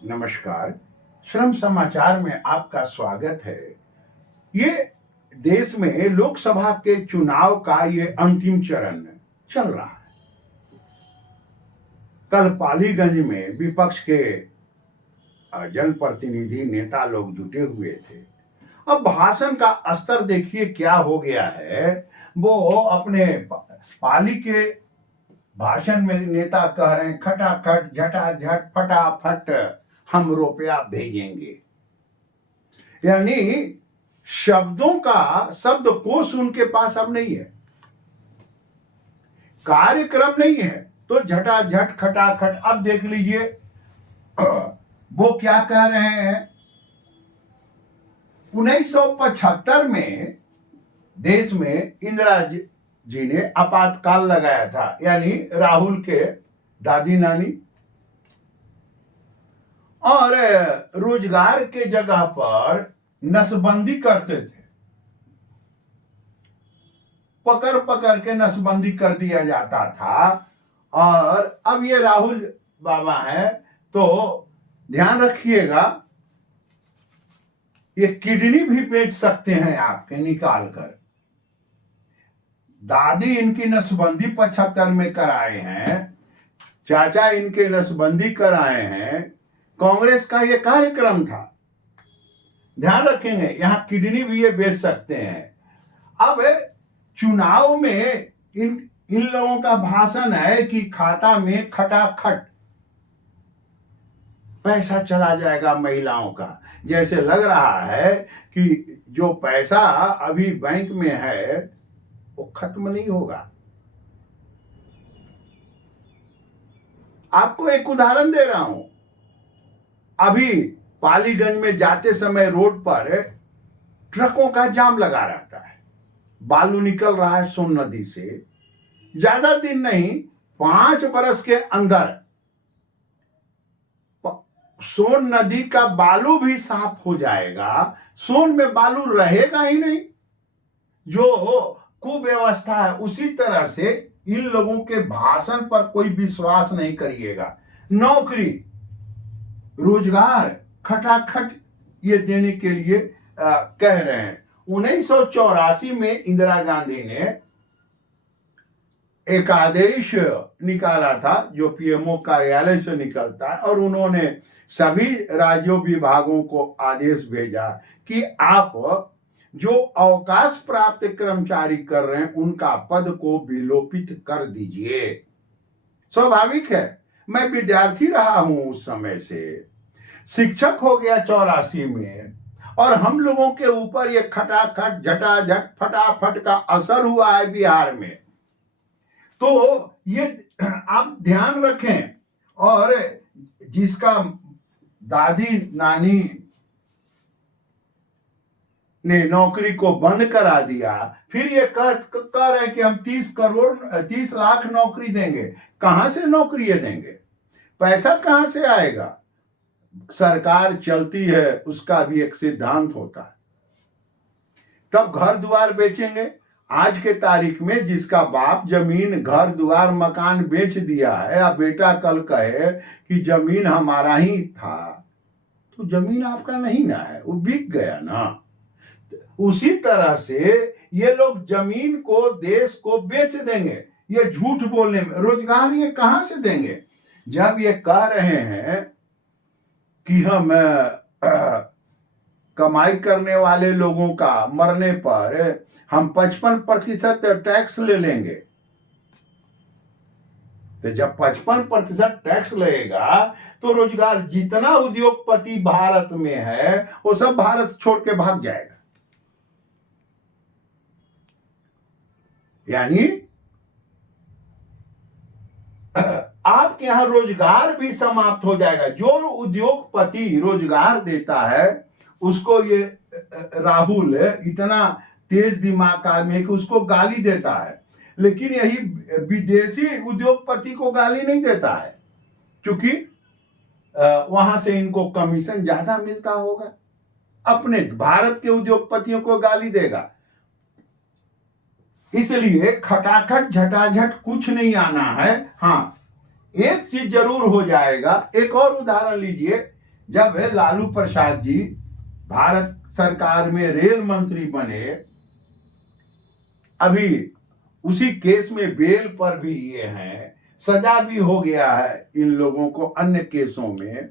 नमस्कार। श्रम समाचार में आपका स्वागत है। ये देश में लोकसभा के चुनाव का ये अंतिम चरण चल रहा है। कल पालीगंज में विपक्ष के जनप्रतिनिधि नेता लोग जुटे हुए थे। अब भाषण का स्तर देखिए क्या हो गया है। वो अपने पाली के भाषण में नेता कह रहे हैं खटाखट झटाझट फटाफट हम रुपया भेजेंगे। यानी शब्दों का शब्दकोश उनके पास अब नहीं है, कार्यक्रम नहीं है, तो झटाझट खटाखट। अब देख लीजिए वो क्या कह रहे हैं। 1975 में देश में इंदिरा जी ने आपातकाल लगाया था, यानी राहुल के दादी नानी, और रोजगार के जगह पर नसबंदी करते थे। पकड़ पकड़ के नसबंदी कर दिया जाता था। और अब ये राहुल बाबा है, तो ध्यान रखिएगा, ये किडनी भी बेच सकते हैं आपके निकाल कर। दादी इनकी नसबंदी 75 में कराए हैं, चाचा इनके नसबंदी कराए हैं। कांग्रेस का ये कार्यक्रम था। ध्यान रखेंगे, यहां किडनी भी ये बेच सकते हैं। अब चुनाव में इन लोगों का भाषण है कि खाता में खटाखट पैसा चला जाएगा महिलाओं का। जैसे लग रहा है कि जो पैसा अभी बैंक में है वो खत्म नहीं होगा। आपको एक उदाहरण दे रहा हूं। अभी पालीगंज में जाते समय रोड पर ट्रकों का जाम लगा रहता है। बालू निकल रहा है सोन नदी से। ज्यादा दिन नहीं, 5 बरस के अंदर सोन नदी का बालू भी साफ हो जाएगा। सोन में बालू रहेगा ही नहीं। जो कुव्यवस्था है, उसी तरह से इन लोगों के भाषण पर कोई विश्वास नहीं करिएगा। नौकरी रोजगार खटाखट ये देने के लिए कह रहे हैं। 1984 में इंदिरा गांधी ने एक आदेश निकाला था, जो पीएमओ कार्यालय से निकलता है, और उन्होंने सभी राज्यों विभागों को आदेश भेजा कि आप जो अवकाश प्राप्त कर्मचारी कर रहे हैं उनका पद को विलोपित कर दीजिए। स्वाभाविक है, मैं विद्यार्थी रहा हूं उस समय से, शिक्षक हो गया 84 में, और हम लोगों के ऊपर ये खटाखट झटाझट फटाफट का असर हुआ है बिहार में। तो ये आप ध्यान रखें। और जिसका दादी नानी ने नौकरी को बंद करा दिया, फिर ये कह रहे हैं कि हम 30 लाख नौकरी देंगे। कहां से नौकरी ये देंगे? पैसा कहां से आएगा? सरकार चलती है, उसका भी एक सिद्धांत होता है। तब घर द्वार बेचेंगे। आज के तारीख में जिसका बाप जमीन घर द्वार मकान बेच दिया है, या बेटा कल कहे कि जमीन हमारा ही था, तो जमीन आपका नहीं ना है, वो बिक गया ना। उसी तरह से ये लोग जमीन को, देश को बेच देंगे। ये झूठ बोलने में रोजगार ये कहां से देंगे? जब ये कह रहे हैं कि हम कमाई करने वाले लोगों का मरने पर हम 55% टैक्स ले लेंगे, तो जब 55% टैक्स लगेगा तो रोजगार, जितना उद्योगपति भारत में है वो सब भारत छोड़ के भाग जाएगा। यानी आपके यहां रोजगार भी समाप्त हो जाएगा। जो उद्योगपति रोजगार देता है उसको ये राहुल इतना तेज दिमाग का आदमी है कि उसको गाली देता है, लेकिन यही विदेशी उद्योगपति को गाली नहीं देता है, क्योंकि वहां से इनको कमीशन ज्यादा मिलता होगा। अपने भारत के उद्योगपतियों को गाली देगा। इसलिए खटाखट झटाझट कुछ नहीं आना है। हाँ, एक चीज जरूर हो जाएगा। एक और उदाहरण लीजिए जब लालू प्रसाद जी भारत सरकार में रेल मंत्री बने, अभी उसी केस में बेल पर भी ये हैं, सजा भी हो गया है इन लोगों को अन्य केसों में।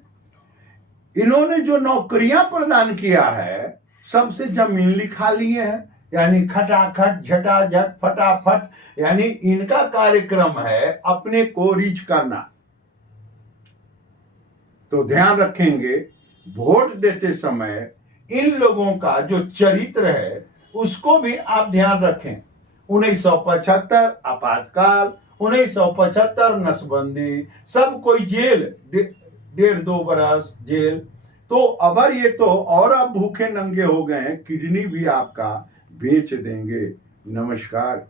इन्होंने जो नौकरियां प्रदान किया है, सबसे जमीन लिखा लिए हैं, यानी खटाखट झटाझट फटाफट, यानी इनका कार्यक्रम है अपने को रीच करना। तो ध्यान रखेंगे, वोट देते समय इन लोगों का जो चरित्र है उसको भी आप ध्यान रखें। 1975 आपातकाल, 1975 नसबंदी, सब कोई जेल, 1.5-2 बरस जेल। तो अबर ये तो और अब भूखे नंगे हो गए हैं, किडनी भी आपका बेच देंगे। नमस्कार।